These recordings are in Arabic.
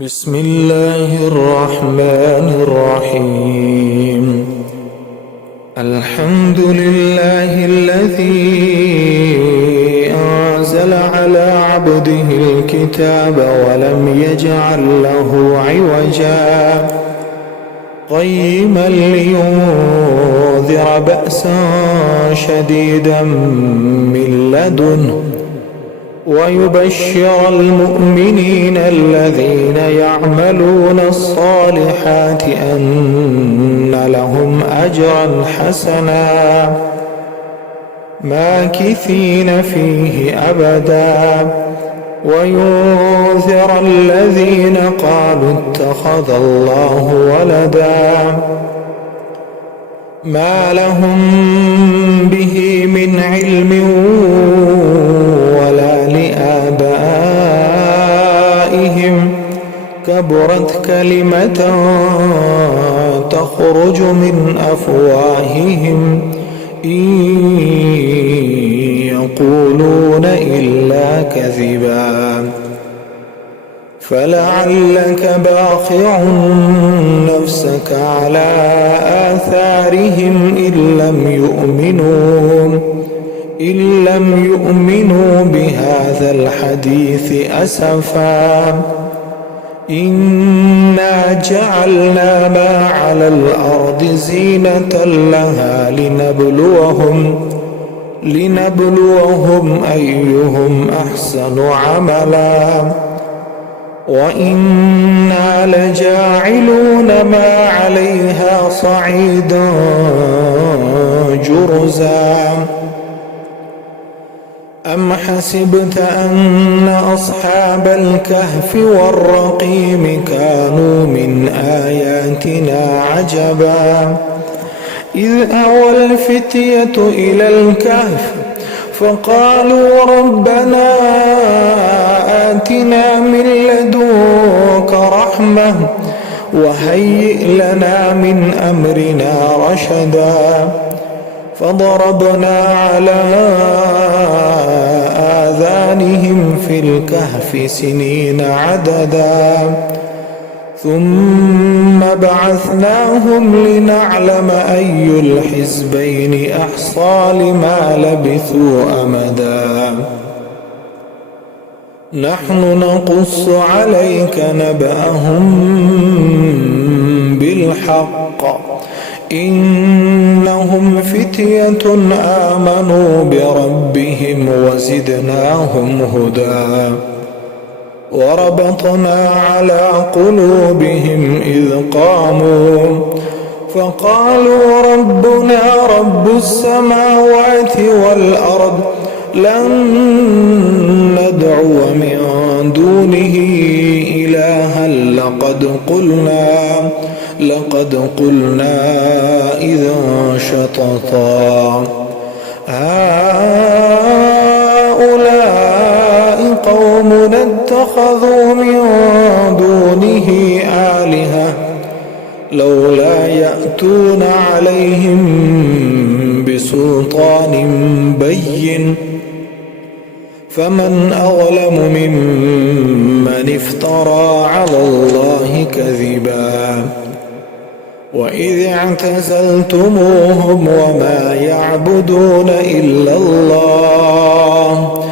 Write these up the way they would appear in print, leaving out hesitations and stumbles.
بسم الله الرحمن الرحيم. الحمد لله الذي أنزل على عبده الكتاب ولم يجعل له عوجا قيما لينذر بأسا شديدا من لدنه ويبشر المؤمنين الذين يعملون الصالحات أن لهم أجرا حسنا ماكثين فيه أبدا وينذر الذين قالوا اتخذ الله ولدا ما لهم به من علم ولا لآبائهم كبرت كلمة تخرج من أفواههم إن يقولون إلا كذبا فلعلك باخع نفسك على آثارهم إن لم يؤمنوا بهذا الحديث أسفا إنا جعلنا ما على الأرض زينة لها لنبلوهم أيهم أحسن عملا وإنا لجاعلون ما عليها صعيدا جرزا أم حسبت أن أصحاب الكهف والرقيم كانوا من آياتنا عجبا إذ أوى الفتية إلى الكهف فقالوا ربنا آتنا من لدنك رحمة وهيئ لنا من أمرنا رشدا فضربنا على آذانهم في الكهف سنين عددا ثم بعثناهم لنعلم أي الحزبين أحصى لما لبثوا أمدا نحن نقص عليك نبأهم بالحق إنهم فتية آمنوا بربهم وزدناهم هدى وربطنا على قلوبهم إذ قاموا فقالوا ربنا رب السماوات والأرض لن ندعو من دونه إلها لقد قلنا إذا شططا هؤلاء قومنا اتخذوا من دونه آلهة لولا يأتون عليهم بسلطان بين فمن أظلم ممن افترى على الله كذبا وإذ اعتزلتموهم وما يعبدون إلا الله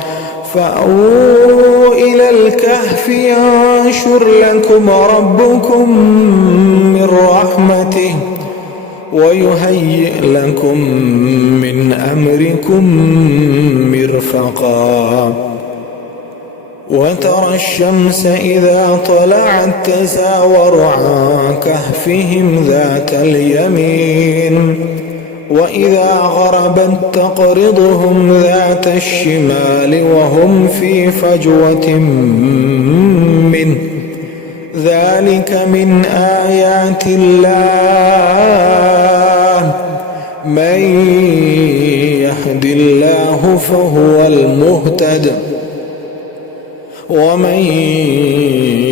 فأووا إلى الكهف ينشر لكم ربكم من رحمته ويهيئ لكم من أمركم مرفقا وترى الشمس إذا طلعت تزاور عن كهفهم ذات اليمين وإذا غربت تقرضهم ذات الشمال وهم في فجوة منه ذلك من آيات الله من يهد الله فهو المهتد ومن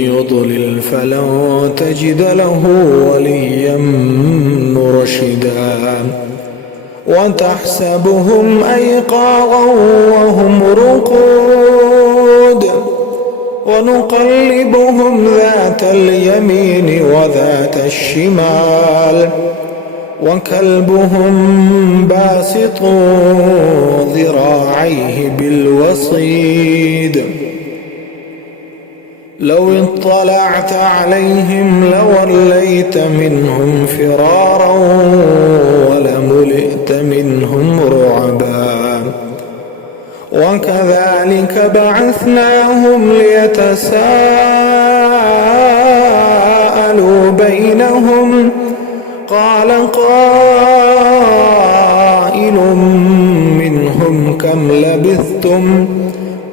يضلل فلن تجد له وليا مرشدا وتحسبهم أيقاظا وهم رقود ونقلبهم ذات ذات اليمين وذات الشمال وكلبهم باسط ذراعيه بالوصيد لو اطلعت عليهم لوليت منهم فرارا ولملئت منهم رعبا وكذلك بعثناهم ليتساءلوا بينهم قال قائل منهم كم لبثتم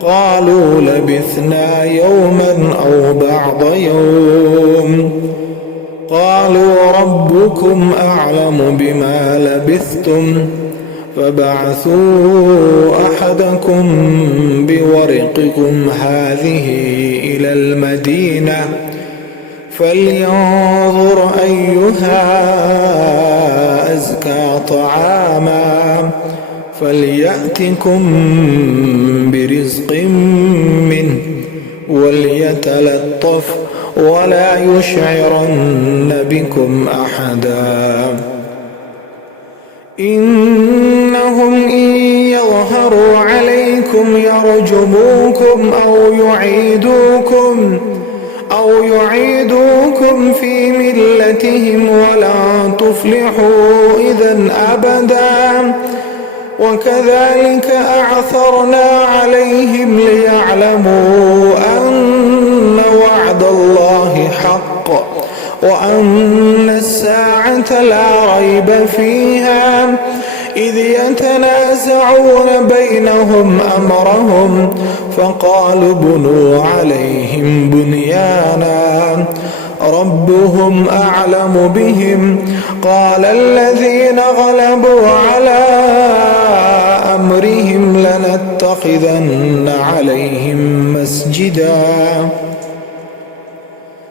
قالوا لبثنا يوما أو بعض يوم قالوا ربكم أعلم بما لبثتم فبعثوا أحدكم بورقكم هذه إلى المدينة فلينظر أيها أزكى طعاما فليأتكم برزق منه وليتلطف ولا يشعرن بكم أحدا إنهم إن يظهروا عليكم يرجموكم أو يعيدوكم في ملتهم ولن تفلحوا إذا أبدا وكذلك أعثرنا عليهم ليعلموا أن وعد الله حق وأن الساعة لا ريب فيها إذ يتنازعون بينهم أمرهم فقالوا بنوا عليهم بنيانا ربهم أعلم بهم قال الذين غلبوا على أمرهم لنتخذن عليهم مسجدا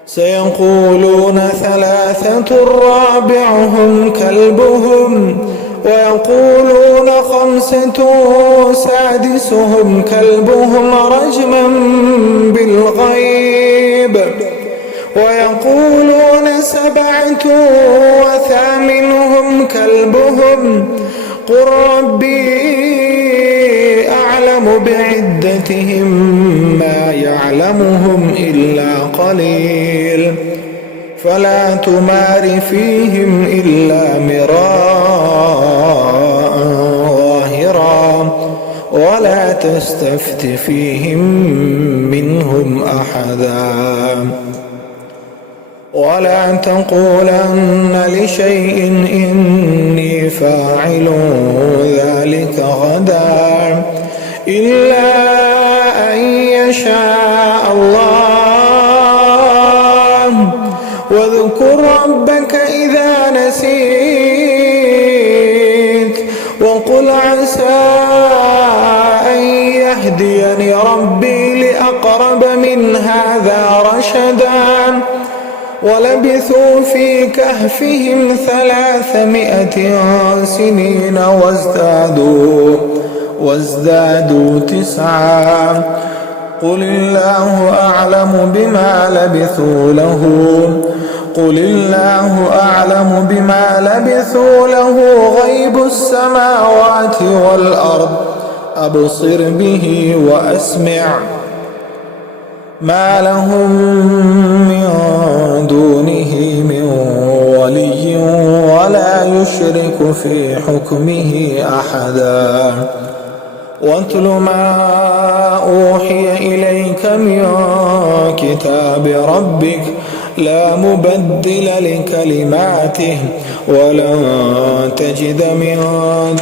سيقولون ثلاثة رابعهم كلبهم ويقولون خمسة سادسهم كلبهم رجما بالغيب ويقولون سبعة وثامنهم كلبهم قل ربي أعلم بعدتهم ما يعلمهم إلا قليل فلا تمار فيهم إلا مراء ظاهرا ولا تستفت فيهم منهم أحدا ولا تقولن لشيء إني فاعل ذلك غدا إلا أن يشاء الله واذكر ربك إذا نسيت وقل عسى أن يهديني ربي لأقرب من هذا رشدا ولبثوا في كهفهم 300 سنين وازدادوا 9 قل الله أعلم بما لبثوا له غيب السماوات والأرض أبصر به وأسمع ما لهم من دونه من ولي ولا يشرك في حكمه أحدا واتل ما أوحي إليك من كتاب ربك لا مبدل لكلماته ولن تجد من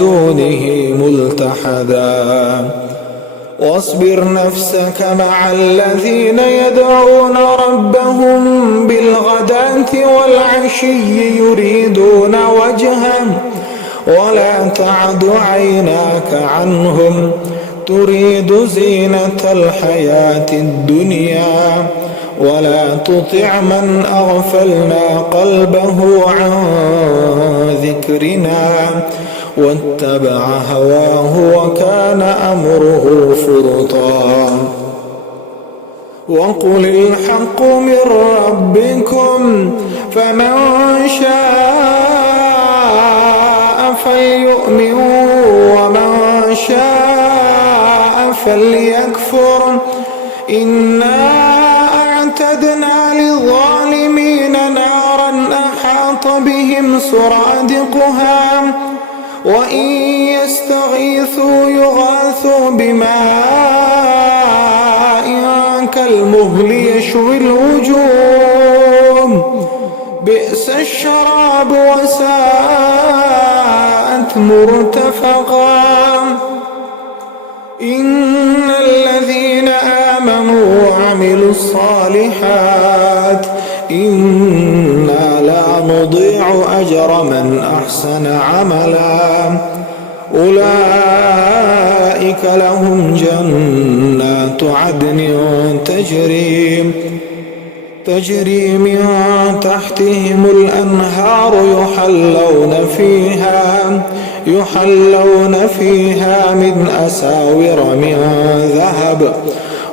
دونه ملتحدا واصبر نفسك مع الذين يدعون ربهم بالغداة والعشي يريدون وجهه ولا تعد عيناك عنهم تريد زينة الحياة الدنيا ولا تطع من أغفلنا قلبه عن ذكرنا واتبع هواه وكان أمره فرطا وقل الحق من ربكم فمن شاء فليؤمن ومن شاء فليكفر إنا أعتدنا للظالمين نارا أحاط بهم سرادقها وإن يستغيثوا يغاثوا بماء كالمهل يشوي الوجوه بئس الشراب وساءت مرتفقا إن الذين آمنوا وعملوا الصالحات إنا لا نضيع أجر من أحسن عملا أولئك لهم جنات عدن تجري من تحتهم الأنهار يحلون فيها من أساور من ذهب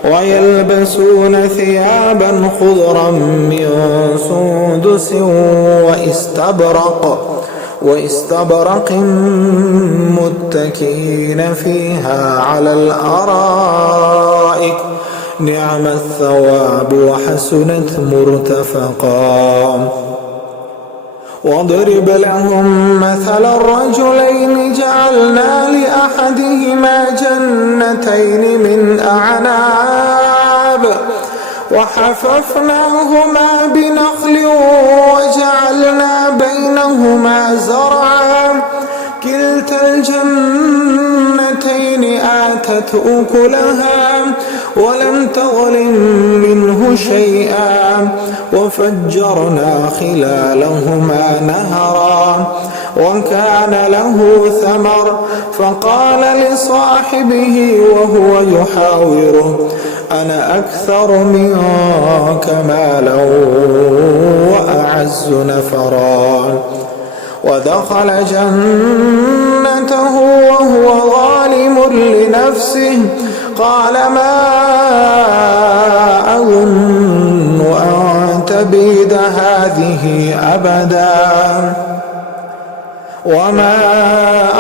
ويلبسون ثيابا خضرا من سندس واستبرق متكئين فيها على الأرائك نعم الثواب وحسنت مرتفقا واضرب لهم مثل الرجلين جعلنا لأحدهما جنتين من أعناب وحففناهما بنخل وجعلنا بينهما زرعا كلتا الجنتين آتت أكلها ولم تظلم منه شيئا وفجرنا خلالهما نهرا وكان له ثمر فقال لصاحبه وهو يحاوره أنا أكثر منك مالا وأعز نفرا ودخل جنته وهو ظالم لنفسه قال ما أظن أن تبيد هذه أبدا وما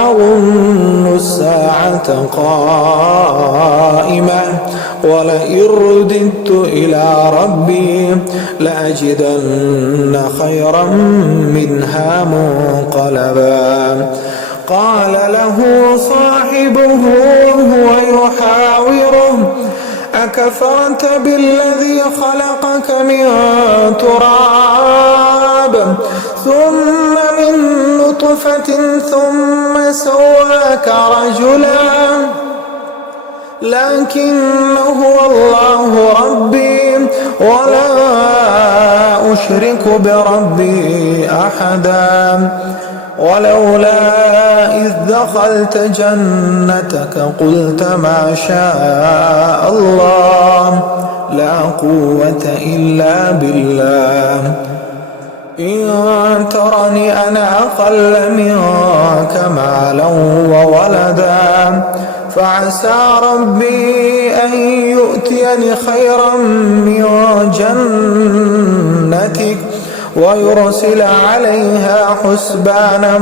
أظن الساعة قائمة ولئن رددت إلى ربي لأجدن خيرا منها منقلبا قال له صاحبه وهو يحاوره أكفرت بالذي خلقك من تراب ثم من نطفة ثم سواك رجلا لكن هو الله ربي ولا أشرك بربي أحدا ولولا إذ دخلت جنتك قلت ما شاء الله لا قوة إلا بالله إن ترني أنا أقل منك مالا وولدا فعسى ربي أن يؤتيني خيرا من جنتك ويرسل عليها حسبانا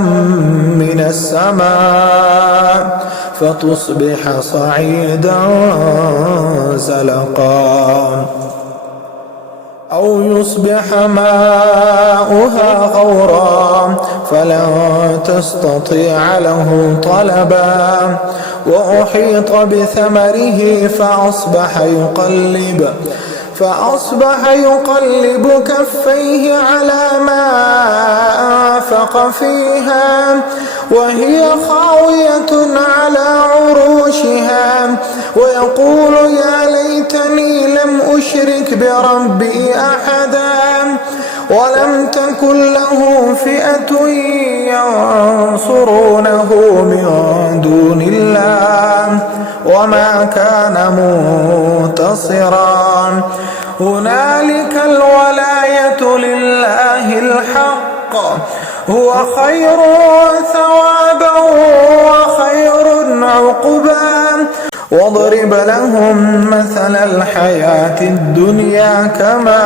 من السماء فتصبح صعيدا زلقا أو يصبح ماؤها غورا فلن تستطيع له طلبا وأحيط بثمره فأصبح يقلب كفيه على ما أنفق فيها وهي خاوية على عروشها ويقول يا ليتني لم أشرك بربي أحدا ولم تكن له فئة ينصرونه من دون الله وما كان منتصرا هنالك الولاية لله الحق هو خير ثوابا وخير عقبا واضرب لهم مثل الحياة الدنيا كماء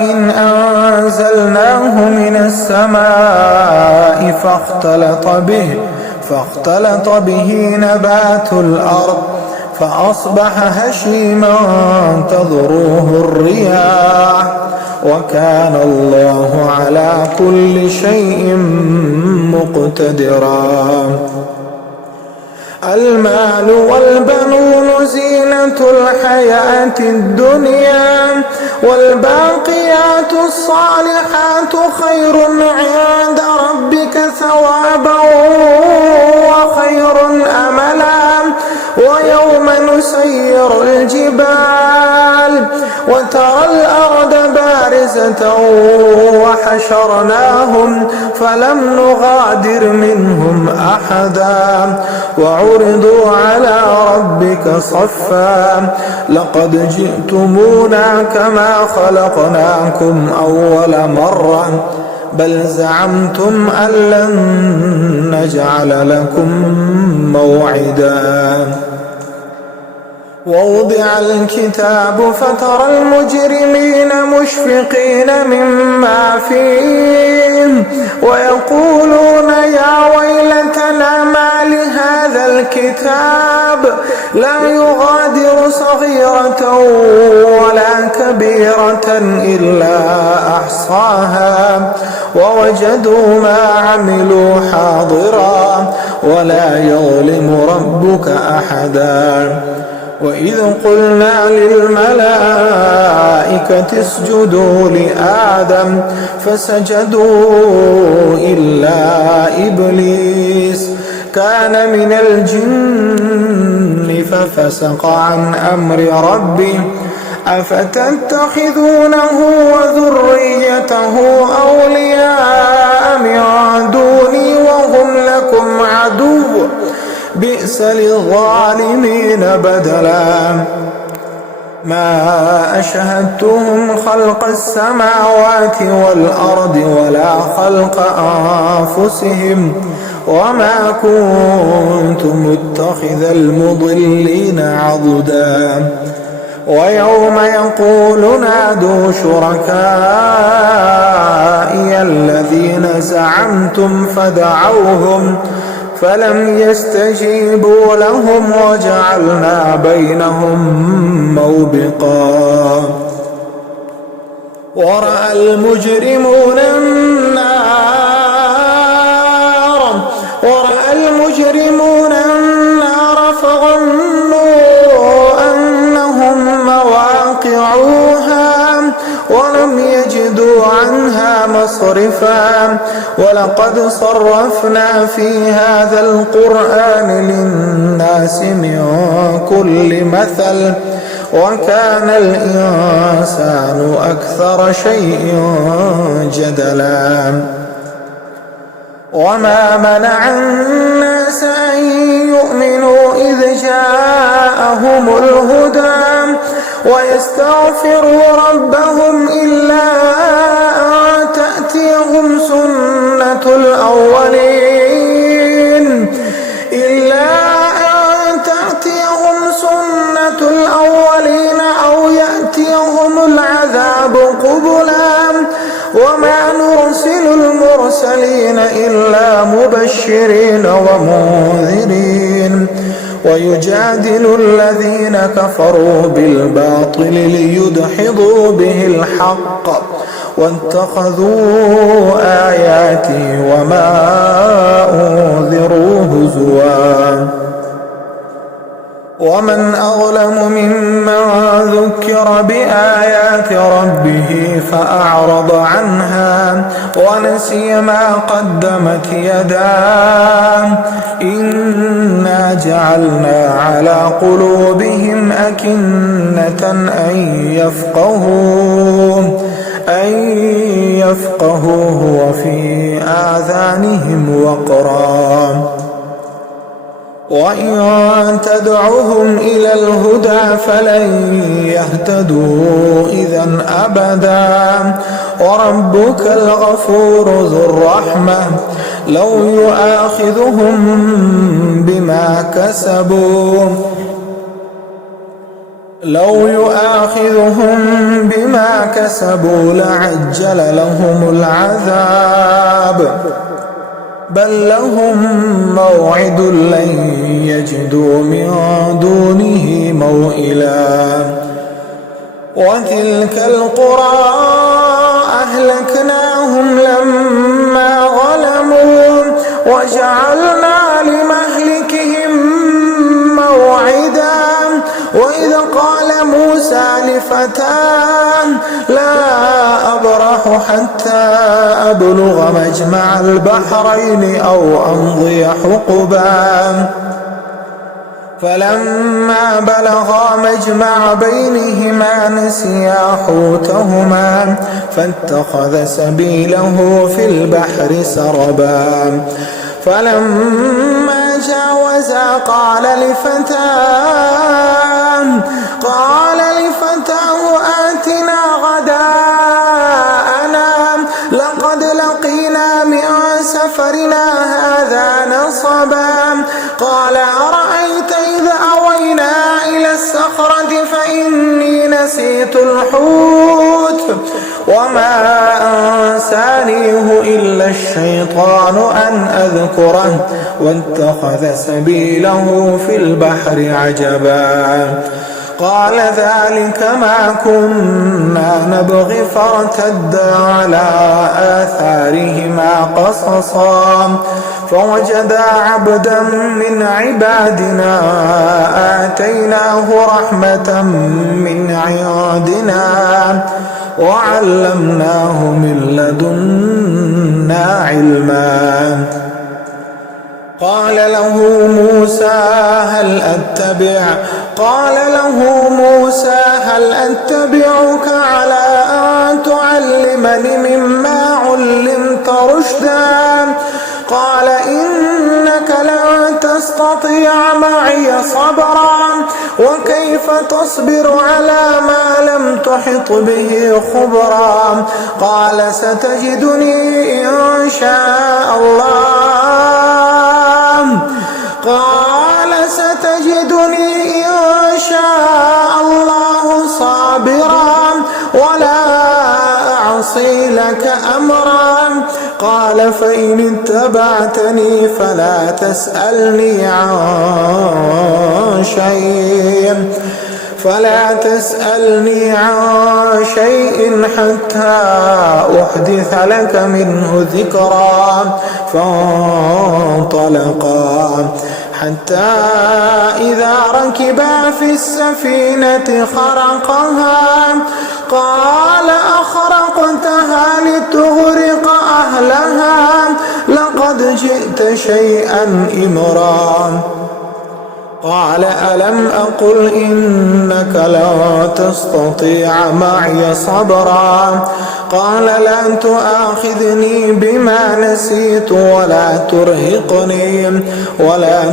إن أنزلناه من السماء فاختلط به نبات الأرض فأصبح هشيما تذروه الرياح وكان الله على كل شيء مقتدرا. المال والبنون زينة الحياة الدنيا والباقيات الصالحات خير عند ربك ثوابا وخير أملا. ويوم نسير الجبال وترى الأرض بارزة وحشرناهم فلم نغادر منهم أحدا وعرضوا على ربك صفا لقد جئتمونا كما خلقناكم أول مرة بل زعمتم أن لن نجعل لكم موعدا. ووضع الكتاب فترى المجرمين مشفقين مما فيه ويقولون يا ويلتنا ما لهذا الكتاب لا يغادر صغيرة ولا كبيرة إلا أحصاها ووجدوا ما عملوا حاضرا ولا يظلم ربك أحدا. وإذ قلنا للملائكة اسجدوا لآدم فسجدوا إلا إبليس كان من الجن ففسق عن أمر ربه أفتتخذونه وذريته أولياء من دوني وهم لكم عدو بئس للظالمين بدلا. ما أشهدتهم خلق السماوات والأرض ولا خلق أنفسهم وما كنت متخذ المضلين عضدا. ويوم يقول نادوا شركائي الذين زعمتم فدعوهم فلم يستجيبوا لهم وجعلنا بينهم موبقا. ورأى المجرمون النار فظنوا أنهم مواقعوها ولم يجدوا عنها مصرفا ولقد صرفنا في هذا القرآن للناس من كل مثل وكان الإنسان أكثر شيء جدلا. وما منع الناس أن يؤمنوا إذ جاءهم الهدى ويستغفروا ربهم إلا أن تأتيهم سنة الأولين أو يأتيهم العذاب قبلا. وما نرسل المرسلين إلا مبشرين ومنذرين ويجادل الذين كفروا بالباطل ليدحضوا به الحق واتخذوا آياتي وما أنذروا هزوا. ومن أظلم ممن ذكر بآيات ربه فأعرض عنها ونسي ما قدمت يداه إنا جعلنا على قلوبهم أكنة أن يفقهوه وفي آذانهم وقرا وإن تدعهم إلى الهدى فلن يهتدوا إذا أبدا وربك الغفور ذو الرحمة لو يؤاخذهم بما كسبوا لعجل لهم العذاب بل لهم موعد لن يجدوا من دونه موئلا وتلك القرى أهلكناهم لما ظلموا وجعلنا لمهلكهم موعدا وإذ قال موسى لفتاه لا أبرح حتى أبلغ مجمع البحرين أو أمضي حقبا فلما بلغا مجمع بينهما نسيا حوتهما فاتخذ سبيله في البحر سربا فلما جاوزا قال لفتاه آتنا غداءنا لقد لقينا من سفرنا هذا نصبا قال أرأيت إذا أوينا إلى الصخرة فإني نسيت الحوت وما أنسانيه إلا الشيطان أن أذكره واتخذ سبيله في البحر عجبا قال ذلك ما كنا نبغي فارتدا على آثارهما قصصا فوجدا عبدا من عبادنا آتيناه رحمة من عندنا وعلمناه من لدنا علما قال له موسى هل أتبعك على أن تعلمني مما علمت رشدا قال إنك لن تستطيع معي صبرا وكيف تصبر على ما لم تحط به خبرا قال ستجدني إن شاء الله صابرا ولا أعصي لك أمرا قال فإن اتبعتني فلا تسألني عن شيء حتى أحدث لك منه ذكرا فانطلقا حتى إذا ركبا في السفينة خرقها قال أخرقتها لتغرق أهلها لقد جئت شيئا إمرا قال ألم أقل إنك لا تستطيع معي صبرا قال لا تؤاخذني بما نسيت ولا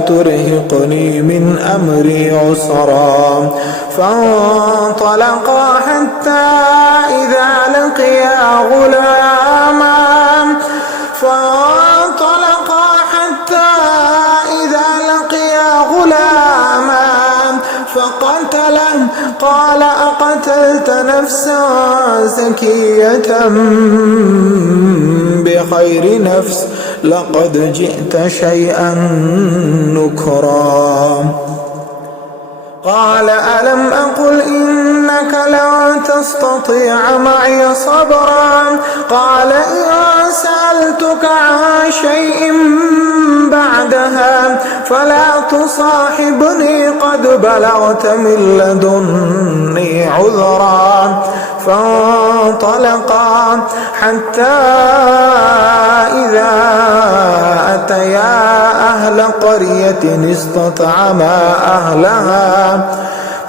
ترهقني من أمري عسرا فانطلقا حتى إذا لقيا غلاما فقتله قال أقتلت نفسا زكية بغير نفس لقد جئت شيئا نكرا قال ألم أقل إنك لن تستطيع معي صبرا قال إن سألتك عن شيء بعدها فلا تصاحبني قد بلغت من لدني عذرا فانطلقا حتى إذا أتيا أهل قرية استطعما أهلها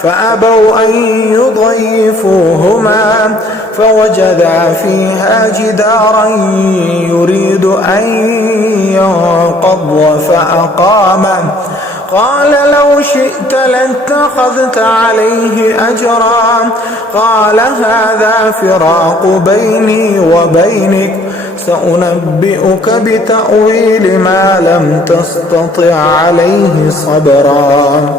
فأبوا أن يضيفوهما فوجدا فيها جدارا يريد أن ينقض فأقامه قال لو شئت لاتخذت عليه أجرا قال هذا فراق بيني وبينك سأنبئك بتأويل ما لم تستطع عليه صبرا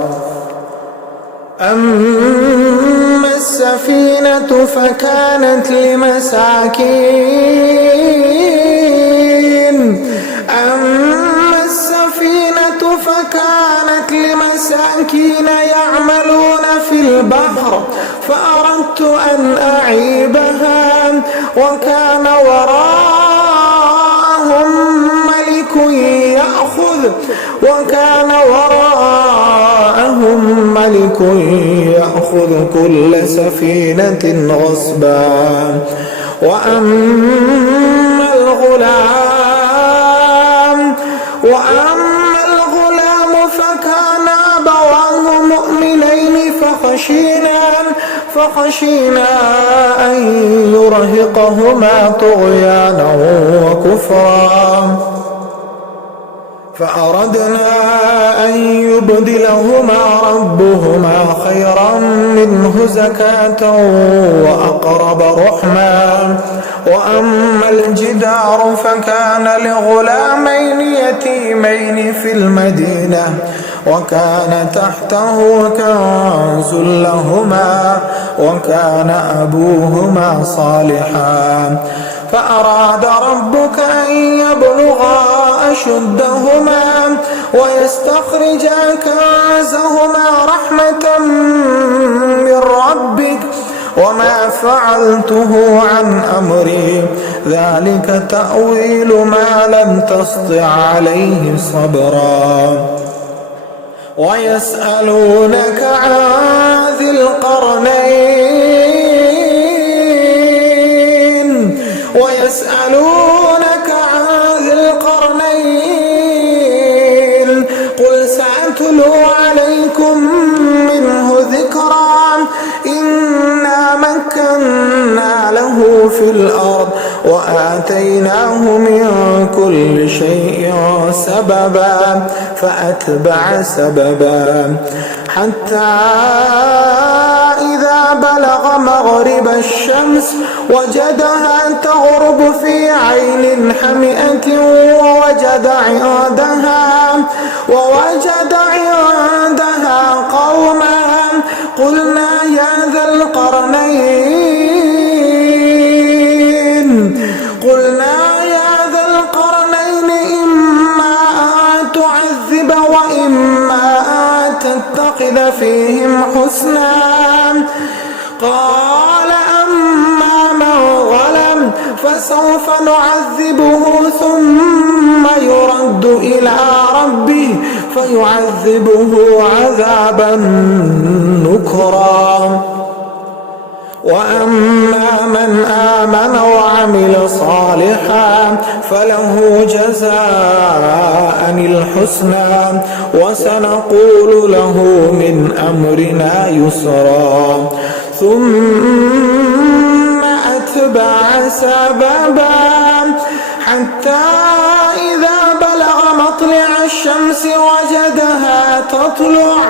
أما السفينة فكانت لمساكين يعملون في البحر فأردت أن أعيبها وكان وراءهم ملك يأخذ كل سفينة غصبا وأما الغلام فكان أبواه مؤمنين فخشينا أن يرهقهما طغيانا وكفرا فأردنا أن يبدلهما ربهما خيرا منه زكاة وأقرب رحما وأما الجدار فكان لغلامين يتيمين في المدينة وكان تحته كنز لهما وكان أبوهما صالحا فأراد ربك أن يبلغا أشدهما ويستخرجا كنزهما رحمة من ربك وما فعلته عن أمري ذلك تأويل ما لم تسطع عليه صبرا ويسألونك عن ذي القرنين قل سأتلو عليكم منه ذكرا إنا مكنا له في الأرض وآتيناه من كل شيء سببا فأتبع سببا حتى إذا بلغ مغرب الشمس وجدها تغرب في عين حمئة ووجد عندها قوما قلنا يا ذا القرنين إما أن تعذب وإما أن تتخذ فيهم حسنا قال أما من ظلم فسوف نعذبه ثم يرد إلى ربه فيعذبه عذابا نكرا وأما من آمن وعمل صالحا فله جزاء الحسنى وسنقول له من أمرنا يسرا ثم أتبع سببا حتى إذا بلغ مطلع الشمس وجدها تطلع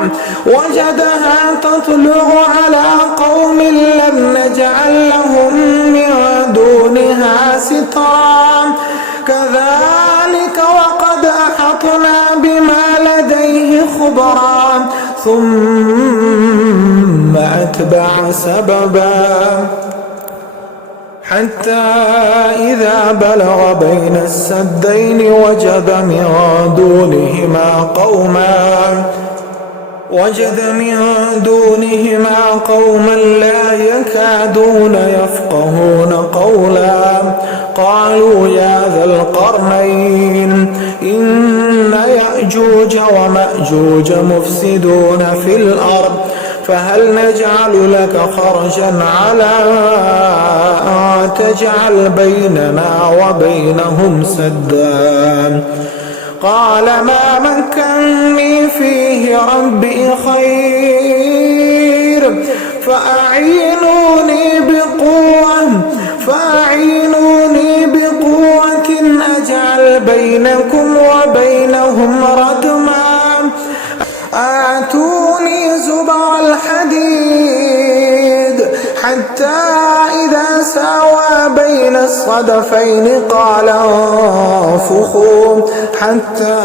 على قوم لم نجعل لهم من دونها سترا كذلك وقد أحطنا بما لديه خبرا ثم أتبع سببا حتى إذا بلغ بين السدين وجد من دونهما قوما لا يكادون يفقهون قولا قالوا يا ذا القرنين إن يأجوج ومأجوج مفسدون في الأرض فهل نجعل لك خرجا على أن تجعل بيننا وبينهم سدا قال ما مكنني فيه ربي خير فأعينوني بقوة أجعل بينكم وبينهم ردما آتوني زبر الحديد حتى إذا ساوى بين الصدفين قال انفخوا حتى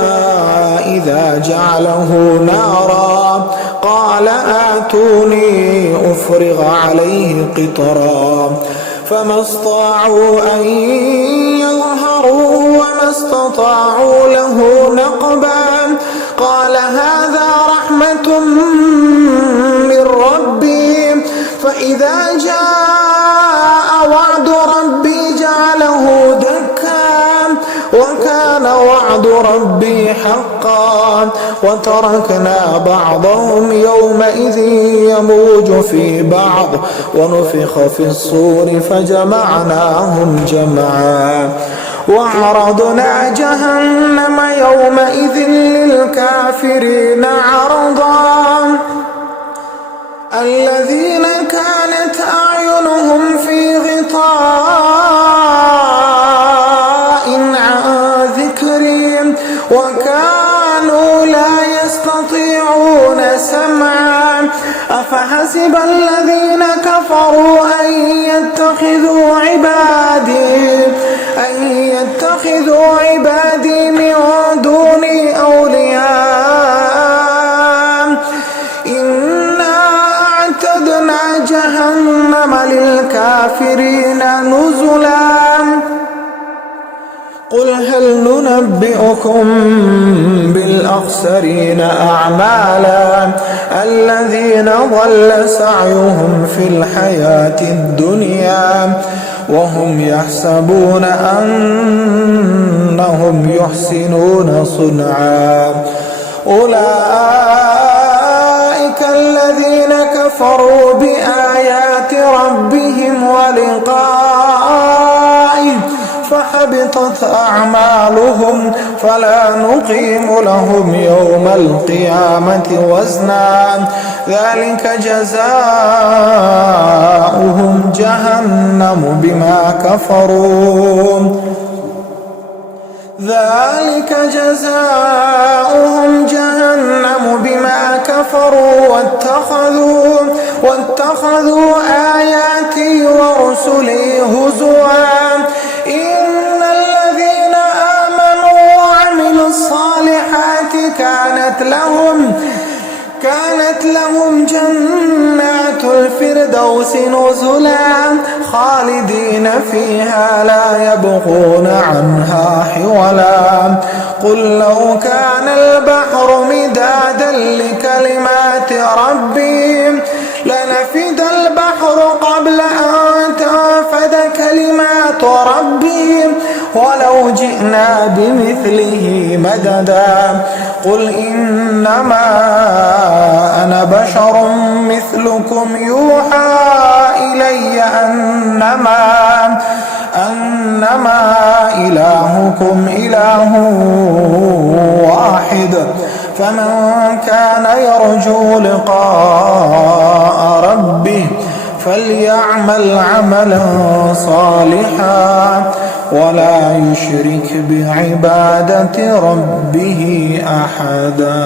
إذا جعله نارا قال آتوني أفرغ عليه قطرا فما استطاعوا أن يظهروه وما استطاعوا له نقبا قال هذا رحمة من ربي فإذا جاء وعد ربي جعله دكا وكان وعد ربي حقا وتركنا بعضهم يومئذ يموج في بعض ونفخ في الصور فجمعناهم جمعا وعرضنا جهنم يومئذ للكافرين عرضا الذين كانت أعينهم في غطاء عن ذكري وكانوا لا يستطيعون سمعا أفحسب الذين كفروا أن يتخذوا عبادي من دوني أولياء إنا أعتدنا جهنم للكافرين نزلا قل هل ننبئكم بالأخسرين أعمالا الذين ضل سعيهم في الحياة الدنيا وهم يحسبون أنهم يحسنون صنعا أولئك الذين كفروا بآيات ربهم ولقائه فحبطت أعمالهم فلا نقيم لهم يوم القيامة وزنا ذلك جزاؤهم جهنم بما كفروا واتخذوا آياتي ورسلي هزوا إن الذين آمنوا وعملوا الصالحات كانت لهم جنات الفردوس نزلا خالدين فيها لا يبغون عنها حولا قل لو كان البحر مدادا لكلمات ربي لنفد البحر قبل أن تنفد كلمات ربي ولو جئنا بمثله مددا قل إنما أنا بشر مثلكم يوحى إلي أنما إلهكم إله واحد فمن كان يرجو لقاء ربه فليعمل عملا صالحا ولا يشرك بعبادة ربه أحدا.